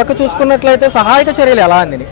పక్క చూసుకున్నట్లయితే సహాయక చర్యలు ఎలా అందిని?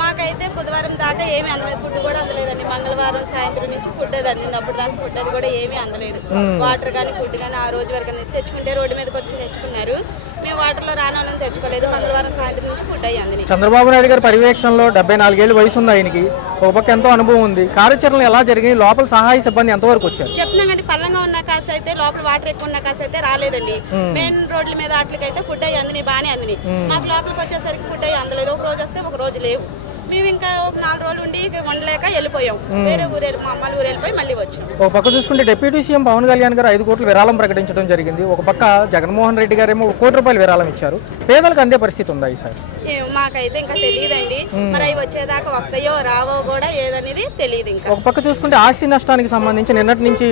మాకైతే బుధవారం దాకా ఏమీ అందలేదు, ఫుడ్ కూడా అందలేదండి. మంగళవారం సాయంత్రం నుంచి ఫుడ్ అది అందింది, అప్పుడు దాకా ఫుడ్ అది కూడా ఏమీ అందలేదు. వాటర్ కానీ ఫుడ్ కానీ ఆ రోజు వరకు అనేది తెచ్చుకుంటే రోడ్డు మీదకి వచ్చి తెచ్చుకున్నారు. మేము వాటర్లో రానాలని తెచ్చుకోలేదు. మంగళవారం సాయంత్రం నుంచి ఫుడ్ అయ్యి అందిని. చంద్రబాబు నాయుడు గారి పర్యవేక్షణలో 74 ఏళ్ళు వయసు ఉంది ఆయనకి, ఒక పక్క ఎంతో అనుభవం ఉంది. కార్యాచరణలు ఎలా జరిగాయి? లోపల సహాయ సిబ్బంది ఎంతవరకు వచ్చారు? చెప్తున్నామండి, పల్లంగా ఉన్న కాస అయితే లోపల వాటర్ ఎక్కువ ఉన్న కాస అయితే రాలేదండి. మెయిన్ రోడ్ల మీద వాటికైతే ఫుడ్ అయ్యి అందిని, బాగానే అందిని. మాకు లోపలికి వచ్చేసరికి ఫుడ్ అయ్యి అందలేదు. ఒక రోజు వస్తే ఒక రోజు లేవు. మేము ఇంకా ఒక 4 రోజులు ఉండి వండలేక వెళ్ళిపోయాం. వేరే ఊరు మా అమ్మాయి ఊరు వెళ్ళిపోయి మళ్ళీ వచ్చాం. ఒక పక్క చూసుకుంటే డిప్యూటీ సీఎం పవన్ కళ్యాణ్ గారు 5 కోట్ల విరాళం ప్రకటించడం జరిగింది. ఒక పక్క జగన్మోహన్ రెడ్డి గారు ఏమో 1 కోటి రూపాయలు విరాళం ఇచ్చారు. పేదలకు అందే పరిస్థితి ఉందా ఈసారి? మాకైతే ఇంకా తెలియదండి. మరి అవి వచ్చేదాకా వస్తాయో రావో కూడా ఏదనేది తెలియదు. ఇంకా ఒక పక్క చూసుకుంటే ఆస్తి నష్టానికి సంబంధించి నిన్నటి నుంచి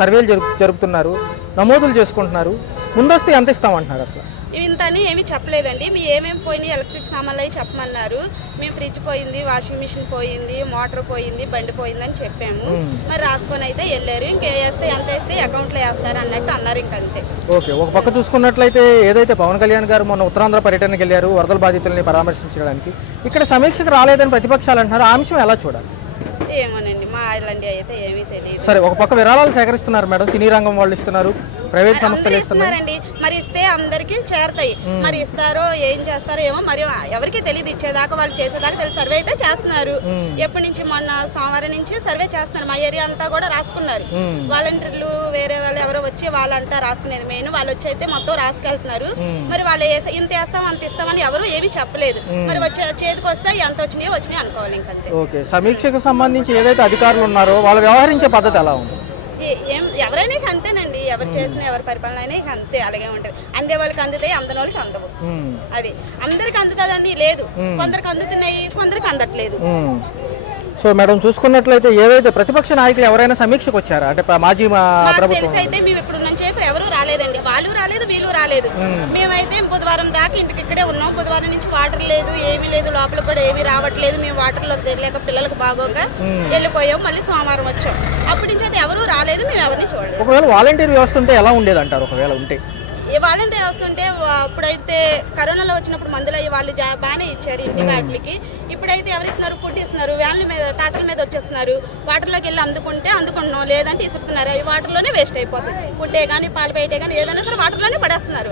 సర్వేలు జరుపుతున్నారు, నమోదులు చేసుకుంటున్నారు. ముందస్తు ఎంత ఇస్తామంటున్నారు? అసలు ఇంతని ఏమీ చెప్పలేదండి. మీ ఏమేమి పోయినాయి, ఎలక్ట్రిక్ సామాన్లు అవి చెప్పమన్నారు. మేము ఫ్రిడ్జ్ పోయింది, వాషింగ్ మిషన్ పోయింది, మోటార్ పోయింది, బండి పోయింది అని చెప్పాము. మరి రాసుకొని అయితే వెళ్ళారు. ఇంకే వేస్తే ఎంత వేస్తే అకౌంట్లో వేస్తారు అన్నట్టు అన్నారు. ఇంకంతే. ఓకే. ఒక పక్క చూసుకున్నట్లయితే ఏదైతే పవన్ కళ్యాణ్ గారు మొన్న ఉత్తరాంధ్ర పర్యటనకి వెళ్ళారు వరదల బాధితుల్ని పరామర్శించడానికి, ఇక్కడ సమీక్షకు రాలేదని ప్రతిపక్షాలు అంటున్నారు. ఆ అంశం ఎలా చూడాలి? ఏమోనండి, మా ఇలాంటి అయితే ఏమీ తెలియదు. సరే, ఒక పక్క విరాళాలు సేకరిస్తున్నారు మేడం, సినీ రంగం వాళ్ళు ఇస్తున్నారు, ప్రైవేట్ సంస్థలు ఇస్తున్నారండి. మరి ఇస్తే అందరికి చేరతాయి. మరి ఇస్తారో ఏం చేస్తారో ఏమో, మరి ఎవరికి తెలియదు. ఇచ్చేదాకా వాళ్ళు చేసేదాకా తెలియదు. సర్వే అయితే చేస్తున్నారు. ఎప్పటి నుంచి, మొన్న సోమవారం నుంచి సర్వే చేస్తున్నారు. మా ఏరియా అంతా కూడా రాసుకున్నారు. వాలంటీర్లు వేరే వాళ్ళు ఎవరో వచ్చి వాళ్ళంతా రాసుకునేది మెయిన్. వాళ్ళు వచ్చి అయితే మొత్తం రాసుకెళ్తున్నారు. మరి వాళ్ళు ఇంత వేస్తాం అంత ఇస్తామని ఎవరు ఏమీ చెప్పలేదు. మరి వచ్చే చేతికి వస్తే ఎంత వచ్చినాయి అనుకోవాలి. ఇంకంతే. ఓకే. సమీక్షకు సంబంధించి ఏదైతే అధికారులు ఉన్నారో వాళ్ళు వ్యవహరించే పద్ధతి ఎలా ఉంది? ఎవరైనా అంతేనండి. ఎవరు చేసిన ఎవరి పరిపాలన అయినా అంతే, అలాగే ఉంటది. అందే వాళ్ళకి అందుతాయి, అందని వాళ్ళకి అందవు. అది అందరికి అందుతుందండి లేదు. కొందరికి అందుతున్నాయి, కొందరికి అందట్లేదు. సో మేడం, చూసుకున్నట్లయితే ఏవైతే ప్రతిపక్ష నాయకులు ఎవరైనా సమీక్షకు వచ్చారా? అంటే మాజీ ప్రభుత్వం అయితే మేము ఇప్పుడు నుంచి ఎవరు రాలేదండి. వాళ్ళు రాలేదు, వీళ్ళు రాలేదు. మేమైతే బుధవారం దాకా ఇంటికి ఇక్కడే ఉన్నాం. బుధవారం నుంచి వాటర్ లేదు, ఏమీ లేదు. లోపల కూడా ఏమీ రావట్లేదు. మేము వాటర్లో తెలియక పిల్లలకు బాగోక వెళ్ళిపోయాం. మళ్ళీ సోమవారం వచ్చాం. అప్పటి నుంచి అయితే ఎవరు రాలేదు, మేము ఎవరిని చూడలేదు. ఒకవేళ వాలంటీర్ వ్యవస్థ ఉంటే ఎలా ఉండేది అంటారు? ఒకవేళ ఉంటే వాలంటీర్ వస్తుంటే అప్పుడైతే కరోనాలో వచ్చినప్పుడు మందులు అయ్యి వాళ్ళు బాగానే ఇచ్చారు ఇంటి వాటికి. ఇప్పుడైతే ఎవరు ఇస్తున్నారు? ఫుడ్ ఇస్తున్నారు. వ్యాన్ల మీద, టాటల మీద వచ్చేస్తున్నారు. వాటర్లోకి వెళ్ళి అందుకుంటున్నాం, లేదంటే ఇస్తున్నారు. అవి వాటర్లోనే వేస్ట్ అయిపోతుంది. ఫుడ్డే కానీ పాలు బయటే కానీ ఏదైనా సరే వాటర్లోనే పడేస్తున్నారు.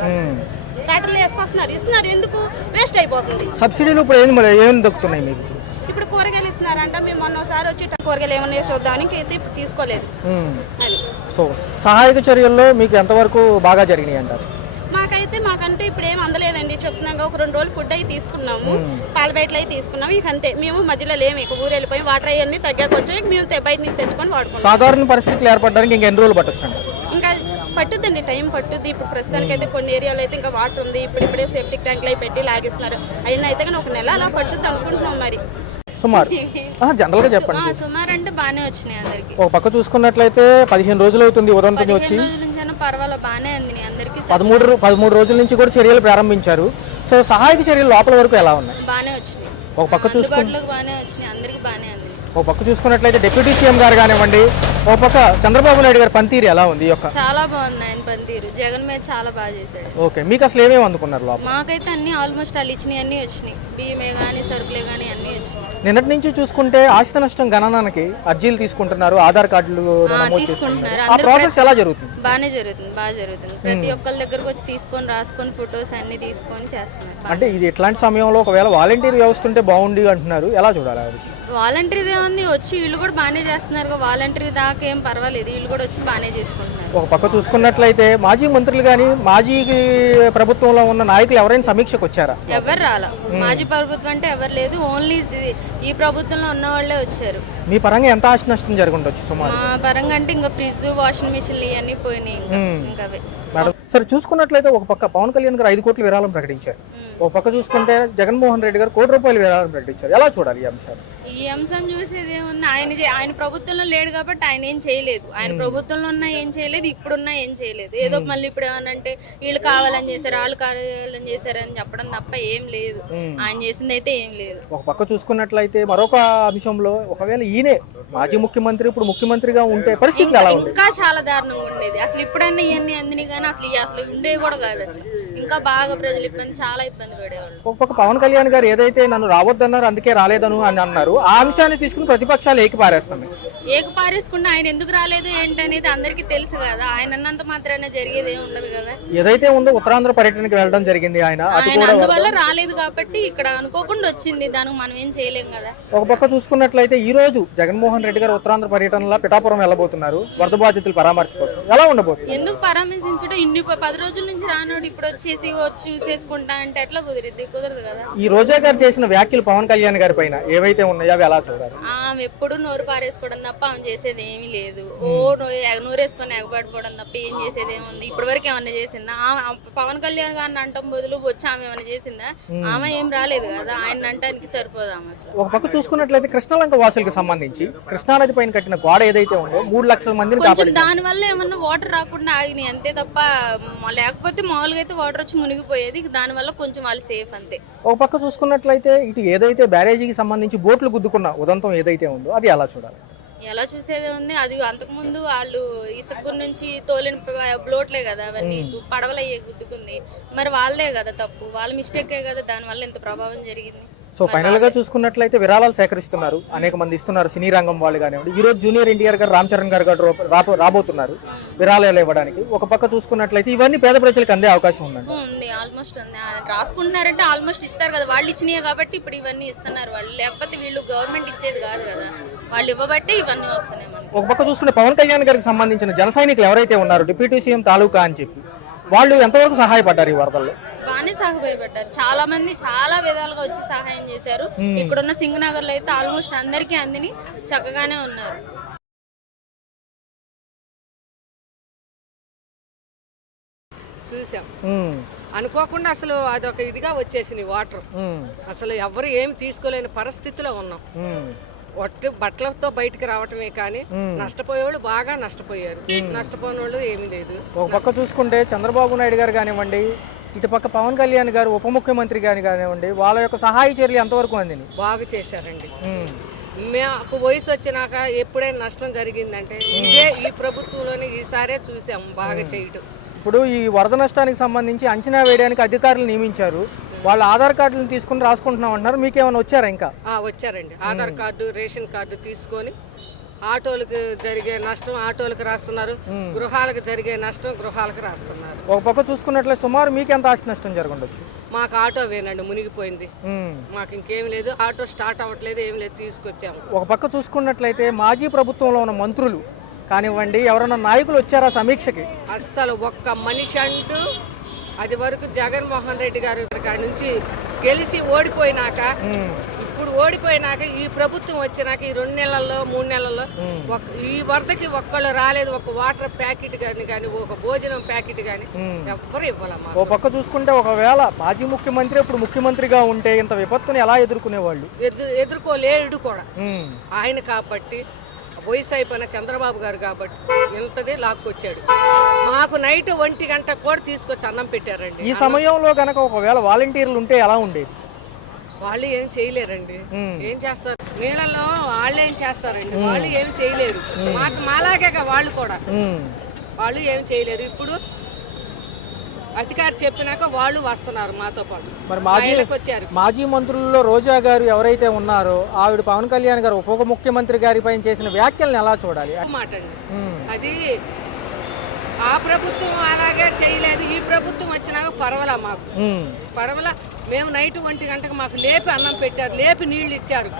టాటర్లో వేసుకొస్తున్నారు, ఇస్తున్నారు. ఎందుకు వేస్ట్ అయిపోతుంది? సబ్సిడీలు ఇప్పుడు ఏం దొరుకుతున్నాయి మీకు? ఇప్పుడు కూరగాయలు ఇస్తున్నారంట. మేము మొన్నసారి వచ్చి కూరగాయలు ఏమన్నా చూద్దామని తీసుకోలేదు. సో సహాయక చర్యల్లో మీకు ఎంతవరకు బాగా జరిగినాయి అంటారు? మాకంటే ఇప్పుడు ఏం అందలేదండి. చెప్తున్నాక ఒక 2 రోజులు ఫుడ్ అవి తీసుకున్నాము, పాల బయటలు అవి తీసుకున్నాము. ఇక అంతే. మేము మధ్యలో లేము. ఇక ఊరు వెళ్ళిపోయి వాటర్ అయ్యి తగ్గాక వచ్చి మేము బయట నుంచి తెచ్చుకొని వాడుకుంటాం. సాధారణ పరిస్థితులు ఏర్పడడానికి ఇంకా ఎన్ని రోజులు పట్టొచ్చు? ఇంకా పట్టుద్దండి, టైం పట్టుద్ది. ఇప్పుడు ప్రస్తుతానికి అయితే కొన్ని ఏరియాలో అయితే ఇంకా వాటర్ ఉంది. ఇప్పుడే సేఫ్టీ ట్యాంకులు అవి పెట్టి లాగిస్తున్నారు. అయినా అయితే కానీ 1 నెల అలా పట్టుద్ది అనుకుంటున్నాం. మరి సుమారు జనరల్ గా చెప్పండి. సుమారు అంటే బాగానే వచ్చినాయి అందరికి. ఒక పక్క చూసుకున్నట్లయితే 15 రోజులు అవుతుంది ఉదంతం వచ్చి. పర్వాలేదు, బాగానే అంది అందరికి. 13 రోజుల నుంచి కూడా చర్యలు ప్రారంభించారు. సో సహాయక చర్యలు లోపల వరకు ఎలా ఉన్నాయి? బాగానే వచ్చినాయి. ఒక పక్క చూసుకుంటే బాగానే వచ్చినాయి, అందరికి బాగానే అంది. ఒక పక్క చూసుకున్నట్లయితే డిప్యూటీ సీఎం గారు కానివ్వండి, ఒక పక్క చంద్రబాబు నాయుడు గారి పనితీరు ఎలా ఉంది? చాలా బాగుంది ఆయన పనితీరు. జగన్ మీద చాలా బాగా చేశాడు. ఓకే. మీకు అసలు ఏమేమి అందుకున్నారు లోపల? మాకైతే అన్ని ఆల్మోస్ట్ వాళ్ళు ఇచ్చినాయి అన్ని వచ్చినాయి. బియ్యమే కానీ సరుకులే కానీ అన్ని వచ్చినాయి. నిన్నటి నుంచి చూసుకుంటే ఆస్తి నష్టం గణనానికి అర్జీలు తీసుకుంటున్నారు, ఆధార్ కార్డులు తీసుకుంటున్నారు. ఆ ప్రాసెస్ ఎలా జరుగుతుంది? బాగా జరుగుతుంది. ప్రతి ఒక్కరి దగ్గరకు వచ్చి తీసుకొని రాసుకొని ఫొటోస్ అన్ని తీసుకొని చేస్తున్నారు. అంటే ఇది ఎట్లాంటి సమయంలో ఒకవేళ వాలంటీర్ వ్యవస్థ ఉంటే బాగుండి అంటున్నారు, ఎలా చూడాలి? వాలంటీర్ ఉంది వచ్చి వీళ్ళు కూడా బాగానే చేస్తున్నారు. వాలంటీర్ దాకా ఏం పర్వాలేదు, వీళ్ళు కూడా వచ్చి బాగానే చేసుకుంటున్నారు. ఒక పక్క చూసుకున్నట్లయితే మాజీ మంత్రులు కానీ మాజీ ప్రభుత్వంలో ఉన్న నాయకులు ఎవరైనా సమీక్షకు వచ్చారా? ఎవరు రాలా. మాజీ ప్రభుత్వం అంటే ఎవరు లేదు. ఓన్లీ ఈ ప్రభుత్వంలో ఉన్న వాళ్ళే వచ్చారు. మీ పరంగా ఎంత ఆస్తి నష్టం జరుగుండొచ్చు సుమారు? మా పరంగా అంటే ఇంకా ఫ్రిడ్జ్, వాషింగ్ మిషన్లు ఇవన్నీ పోయినాయి. ఇంకా అవే. సరే, చూసుకున్నట్లయితే ఒక పక్క పవన్ కళ్యాణ్ గారు 5 కోట్ల విరాళం ప్రకటించారు. ఒక పక్క చూసుకుంటే జగన్మోహన్ రెడ్డి గారు 1 కోటి రూపాయల విరాళం ప్రకటించారు. ఎలా చూడాలి ఈ అంశాలు? ఈ అంశం చూసేది ఏముంది, ఆయన ప్రభుత్వంలో లేడు కాబట్టి ఆయన ఏం చేయలేదు. ఆయన ప్రభుత్వంలో ఉన్నా ఏం చేయలేదు, ఇప్పుడున్నా ఏం చేయలేదు. ఏదో మళ్ళీ ఇప్పుడు ఏమనంటే వీళ్ళు కావాలని చేశారు, వాళ్ళు కావాలని చేశారని చెప్పడం తప్ప ఏం లేదు. ఆయన చేసింది అయితే ఏం లేదు. ఒక పక్క చూసుకున్నట్లయితే మరొక అంశంలో ఒకవేళ ఈయనే మాజీ ముఖ్యమంత్రి ఇప్పుడు ముఖ్యమంత్రిగా ఉంటే పరిస్థితి ఎలా ఉంది? ఇంకా చాలా దారుణంగా ఉండేది. అసలు ఇప్పుడన్నా ఇవన్నీ అందిని కానీ అసలు ఉండేవి కూడా కాదు అసలు. ఇంకా బాగా ప్రజలు చాలా ఇబ్బంది పడేవాళ్ళు. ఒక పక్క పవన్ కళ్యాణ్ గారు ఏదైతే నన్ను రావద్దన్నారు అందుకే రాలేదను అని అన్నారు, ఆ అంశాన్ని తీసుకుని ప్రతిపక్షాలు ఏకిపారేస్తున్నాయి. ఏకపారేసుకుంటే ఆయన ఎందుకు రాలేదు ఏంటనేది అందరికీ తెలుసు కదా, ఆయన అన్నంత మాత్రాన జరిగేది ఏమి ఉండదు కదా. ఏదైతే ఉందో ఉత్తరాంధ్ర పర్యటనకి వెళ్ళడం జరిగింది ఆయన అందువల్ల రాలేదు కాబట్టి ఇక్కడ అనుకోకుండా వచ్చింది, దానికి మనం ఏం చేయలేం కదా. ఒక పక్క చూసుకున్నట్లయితే ఈ రోజు జగన్మోహన్ రెడ్డి గారు ఉత్తరాంధ్ర పర్యటనలో పిఠాపురం వెళ్ళబోతున్నారు వరద బాధితుల పరామర్శ కోసం. ఎలా ఉండబోతుంది? ఎందుకు పరామర్శించడం, ఇన్ని 10 రోజుల నుంచి రానోడు ఇప్పుడు వచ్చేసి చూసేసుకుంటా అంటే ఎట్లా కుదరదు కదా. ఈ రోజా గారు చేసిన వ్యాఖ్యలు పవన్ కళ్యాణ్ గారి పైన ఏవైతే ఉన్నాయో అవి ఎలా చూడాలి? ఆమె ఎప్పుడు నోరు పారేసుకోవడం తప్ప ఆమె చేసేది ఏమీ లేదు. నోరేసుకొని ఎగబడిపోవడం తప్ప ఏం చేసేది ఏముంది? ఇప్పటి వరకు ఏమన్నా చేసిందా? పవన్ కళ్యాణ్ గారిని అంటాం బదులు వచ్చి ఆమె ఏమైనా చేసిందా? ఆమె ఏం రాలేదు కదా, ఆయన అంటానికి సరిపోదు ఆమె అసలు. ఒక పక్క చూసుకున్నట్లయితే కృష్ణలంక వాసులకు సంబంధించి కృష్ణానది పైన కట్టిన గోడ ఏదైతే ఉందో 3 లక్షల మందిని కొంచెం దాని వల్ల ఏమన్నా వాటర్ రాకుండా ఆగినాయి అంతే తప్ప, లేకపోతే మామూలుగా అయితే వాటర్ వచ్చి మునిగిపోయేది. దాని వల్ల కొంచెం వాళ్ళు సేఫ్ అంతే. ఒక పక్క చూసుకున్నట్లయితే ఇటు ఏదైతే బ్యారేజీకి సంబంధించి బోట్లు గుద్దుకున్న ఉదంతం ఏదైతే ఉందో అది ఎలా చూడాలి? ఎలా చూసేది ఉంది, అది అంతకుముందు వాళ్ళు ఇసుక నుంచి తోలిన బ్లోట్లే కదా అవన్నీ, పడవలయ్యే గుద్దుకుంది. మరి వాళ్ళే కదా తప్పు, వాళ్ళ మిస్టేకే కదా, దానివల్ల ఇంత ప్రభావం జరిగింది. సో ఫైనల్ గా చూసుకున్నట్లయితే విరాళాలు సేకరిస్తున్నారు, అనేక మంది ఇస్తున్నారు, సినీ రంగం వాళ్ళు కానివ్వండి. ఈ రోజు జూనియర్ ఎన్టీఆర్ గారు రామ్ చరణ్ గారు రాబోతున్నారు విరాళాలు ఇవ్వడానికి. ఒక పక్క చూసుకున్నట్లయితే ఇవన్నీ పేద ప్రజలకు అందే అవకాశం ఉంది. ఆల్మోస్ట్ ఉంది, రాసుకుంటున్నారంటే ఆల్మోస్ట్ ఇస్తారు కదా, వాళ్ళు ఇచ్చినాయి కాబట్టి ఇప్పుడు ఇవన్నీ ఇస్తున్నారు వాళ్ళు, లేకపోతే వీళ్ళు గవర్నమెంట్ ఇచ్చేది కాదు కదా, వాళ్ళు ఇవ్వబట్టే ఇవన్నీ వస్తున్నాయి మనకి. ఒక పక్క చూసుకుంటే పవన్ కళ్యాణ్ గారికి సంబంధించిన జన సైనికులు ఎవరైతే ఉన్నారో డిప్యూటీ సీఎం తాలూకా అని చెప్పి వాళ్ళు ఎంతవరకు సహాయపడ్డారు ఈ వరదల్లో? బాగానే సహాయపడ్డారు, చాలా మంది చాలా విధాలుగా వచ్చి సహాయం చేశారు. ఇక్కడున్న సింగనగర్ లో అయితే ఆల్మోస్ట్ అందరికీ అందిని చక్కగానే ఉన్నారు. చూసాం, అనుకోకుండా అసలు అదొక ఇదిగా వచ్చేసింది వాటర్. అసలు ఎవరు ఏమి తీసుకోలేని పరిస్థితిలో ఉన్నాం. ఒట్టి బట్టలతో బయటకు రావటమే కానీ నష్టపోయేవాళ్ళు బాగా నష్టపోయారు, నష్టపోయిన వాళ్ళు ఏమీ లేదు. ఒక పక్క చూసుకుంటే చంద్రబాబు నాయుడు గారు కానివ్వండి, ఇటుపక్క పవన్ కళ్యాణ్ గారు ఉప ముఖ్యమంత్రి గాని కానివ్వండి, వాళ్ళ యొక్క సహాయ చర్యలు ఎంతవరకు అందిని? బాగా చేశారండి. మాకు వయసు వచ్చినాక ఎప్పుడైనా నష్టం జరిగిందంటే ఇదే ఈ ప్రభుత్వంలోనే ఈసారే చూసాం బాగా చేయటం. ఇప్పుడు ఈ వరద నష్టానికి సంబంధించి అంచనా వేయడానికి అధికారులు నియమించారు, వాళ్ళ ఆధార్ కార్డులను తీసుకుని రాసుకుంటున్నాం అంటున్నారు. మీకేమైనా వచ్చారా? ఇంకా వచ్చారండి, ఆధార్ కార్డు రేషన్ కార్డు తీసుకొని ఆటోలకు జరిగే నష్టం ఆటోలకు రాస్తున్నారు, గృహాలకు జరిగే నష్టం గృహాలకు రాస్తున్నారు. ఒక పక్క చూసుకున్నట్లయితే సుమారు మీకు ఎంత ఆస్తి నష్టం జరగండొచ్చు? మాకు ఆటో వేనండి మునిగిపోయింది, మాకు ఇంకేం లేదు, ఆటో స్టార్ట్ అవ్వట్లేదు, ఏం లేదు, తీసుకొచ్చాము. ఒక పక్క చూసుకున్నట్లయితే మాజీ ప్రభుత్వంలో ఉన్న మంత్రులు కానివ్వండి, ఎవరైనా నాయకులు వచ్చారా సమీక్షకి? అస్సలు ఒక్క మనిషి అంటూ అది వరకు జగన్మోహన్ రెడ్డి గారి నుంచి గెలిచి ఓడిపోయినాక, ఇప్పుడు ఓడిపోయినాక ఈ ప్రభుత్వం వచ్చినాక ఈ 2 నెలల్లో 3 నెలల్లో ఈ వరదకి ఒక్కళ్ళు రాలేదు, ఒక వాటర్ ప్యాకెట్ కానీ ఒక భోజనం ప్యాకెట్ కానీ ఎవ్వరు ఇవ్వాలమ్మా. ఓ పక్క చూసుకుంటే ఒకవేళ మాజీ ముఖ్యమంత్రి ఇప్పుడు ముఖ్యమంత్రిగా ఉంటే ఇంత విపత్తుని ఎలా ఎదుర్కొనేవాళ్ళు? ఎదుర్కోలేడు కూడా ఆయన. కాబట్టి వయసు అయిపోయిన చంద్రబాబు గారు కాబట్టి ఇంతదే లాక్కొచ్చాడు. మాకు నైట్ 1 గంట కూడా తీసుకొచ్చి అన్నం పెట్టారండి. ఈ సమయంలో కనుక ఒకవేళ వాలంటీర్లు ఉంటే ఎలా ఉండేది? వాళ్ళు ఏం చేయలేరండి, ఏం చేస్తారు నీళ్ళలో, వాళ్ళు ఏం చేస్తారండి, వాళ్ళు ఏం చేయలేరు. మాలాగే వాళ్ళు కూడా వాళ్ళు ఏం చేయలేరు. ఇప్పుడు అధికారి చెప్పినాక వాళ్ళు వస్తున్నారు మాతో పాటు. మరి మాజీ మంత్రుల్లో రోజా గారు ఎవరైతే ఉన్నారో ఆవిడ పవన్ కళ్యాణ్ గారు ఉప ముఖ్యమంత్రి గారి పైన చేసిన వ్యాఖ్యలను ఎలా చూడాలి? మాట అండి, అది ఆ ప్రభుత్వం అలాగే చేయలేదు, ఈ ప్రభుత్వం వచ్చినాక పర్వాలా, మాకు పర్వాలా. మేము నైట్ 1 గంటకు మాకు లేపి అన్నం పెట్టారు, లేపి నీళ్లు ఇచ్చారు.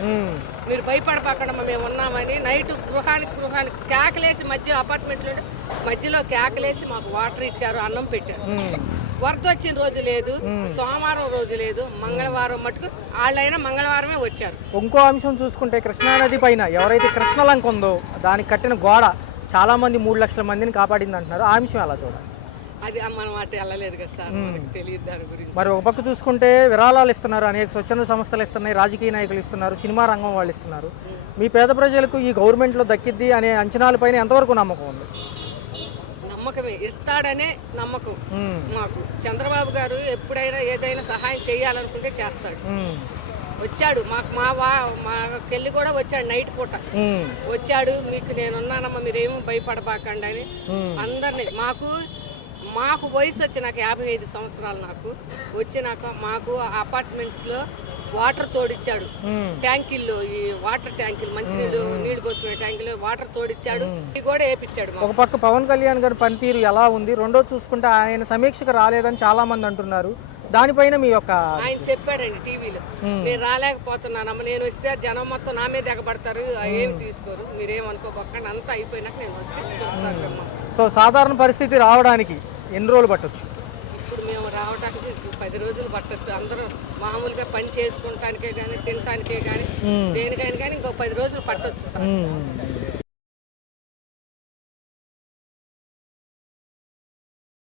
మీరు భయపడపక్కడమ్మా మేము ఉన్నామని నైట్ గృహానికి కేకలేసి అపార్ట్మెంట్లో మధ్యలో కేకలేసి మాకు వాటర్ ఇచ్చారు, అన్నం పెట్టారు. వరద వచ్చిన రోజు లేదు, సోమవారం రోజు లేదు, మంగళవారం మటుకు వాళ్ళైనా మంగళవారమే వచ్చారు. ఇంకో అంశం చూసుకుంటే కృష్ణానది పైన ఎవరైతే కృష్ణలంక ఉందో దానికి కట్టిన గోడ చాలా మంది 3 లక్షల మందిని కాపాడింది అంటున్నారు. ఆ అంశం ఎలా చూడాలి? అది మనం అటు వెళ్ళలేదు కదా సార్, మనకు తెలియదు దాని గురించి. మరి ఒక పక్క చూసుకుంటే విరాళాలు ఇస్తున్నారు, అనేక స్వచ్ఛంద సంస్థలు ఇస్తున్నాయి, రాజకీయ నాయకులు ఇస్తున్నారు, సినిమా రంగం వాళ్ళు ఇస్తున్నారు. మీ పేద ప్రజలకు ఈ గవర్నమెంట్లో దక్కిద్ది అనే అంచనాలపైన ఎంతవరకు నమ్మకం ఉంది? నమ్మకమే, ఇస్తాడనే నమ్మకం మాకు. చంద్రబాబు గారు ఎప్పుడైనా ఏదైనా సహాయం చేయాలనుకుంటే చేస్తాడు. వచ్చాడు మా కెళ్ళి కూడా వచ్చాడు, నైట్ పూట వచ్చాడు, మీకు నేనున్నానమ్మా మీరేమో భయపడబాకండి అని అందరినీ. మాకు వయసు వచ్చి నాకు 55 సంవత్సరాలు నాకు వచ్చినాక మాకు అపార్ట్మెంట్స్లో వాటర్ తోడిచ్చాడు. ట్యాంకీల్లో ఈ వాటర్ ట్యాంకీలు నీళ్ళు పోసుకునే ట్యాంకీలో వాటర్ తోడిచ్చాడు. ఇది కూడా వేపించాడు. ఒక పక్క పవన్ కళ్యాణ్ గారి పనితీరు ఎలా ఉంది, రెండోది చూసుకుంటే ఆయన సమీక్షకు రాలేదని చాలా మంది అంటున్నారు. దానిపైన మీ యొక్క ఆయన చెప్పాడండి టీవీలో, నేను రాలేకపోతున్నానమ్మ, నేను వస్తే జనం మొత్తం నా మీద ఎగబడతారు, ఏమి తీసుకోరు, మీరేమనుకోబోకండి, అంతా అయిపోయినాక నేను వచ్చి చూస్తాను. సో సాధారణ పరిస్థితి రావడానికి ఎన్ని రోజులు పట్టొచ్చు? ఇప్పుడు మేము రావడానికి 10 రోజులు పట్టొచ్చు. అందరూ మామూలుగా పని చేసుకుంటానికే కానీ తినటానికే కానీ దేనికైనా కానీ ఇంకో 10 రోజులు పట్టొచ్చు సార్.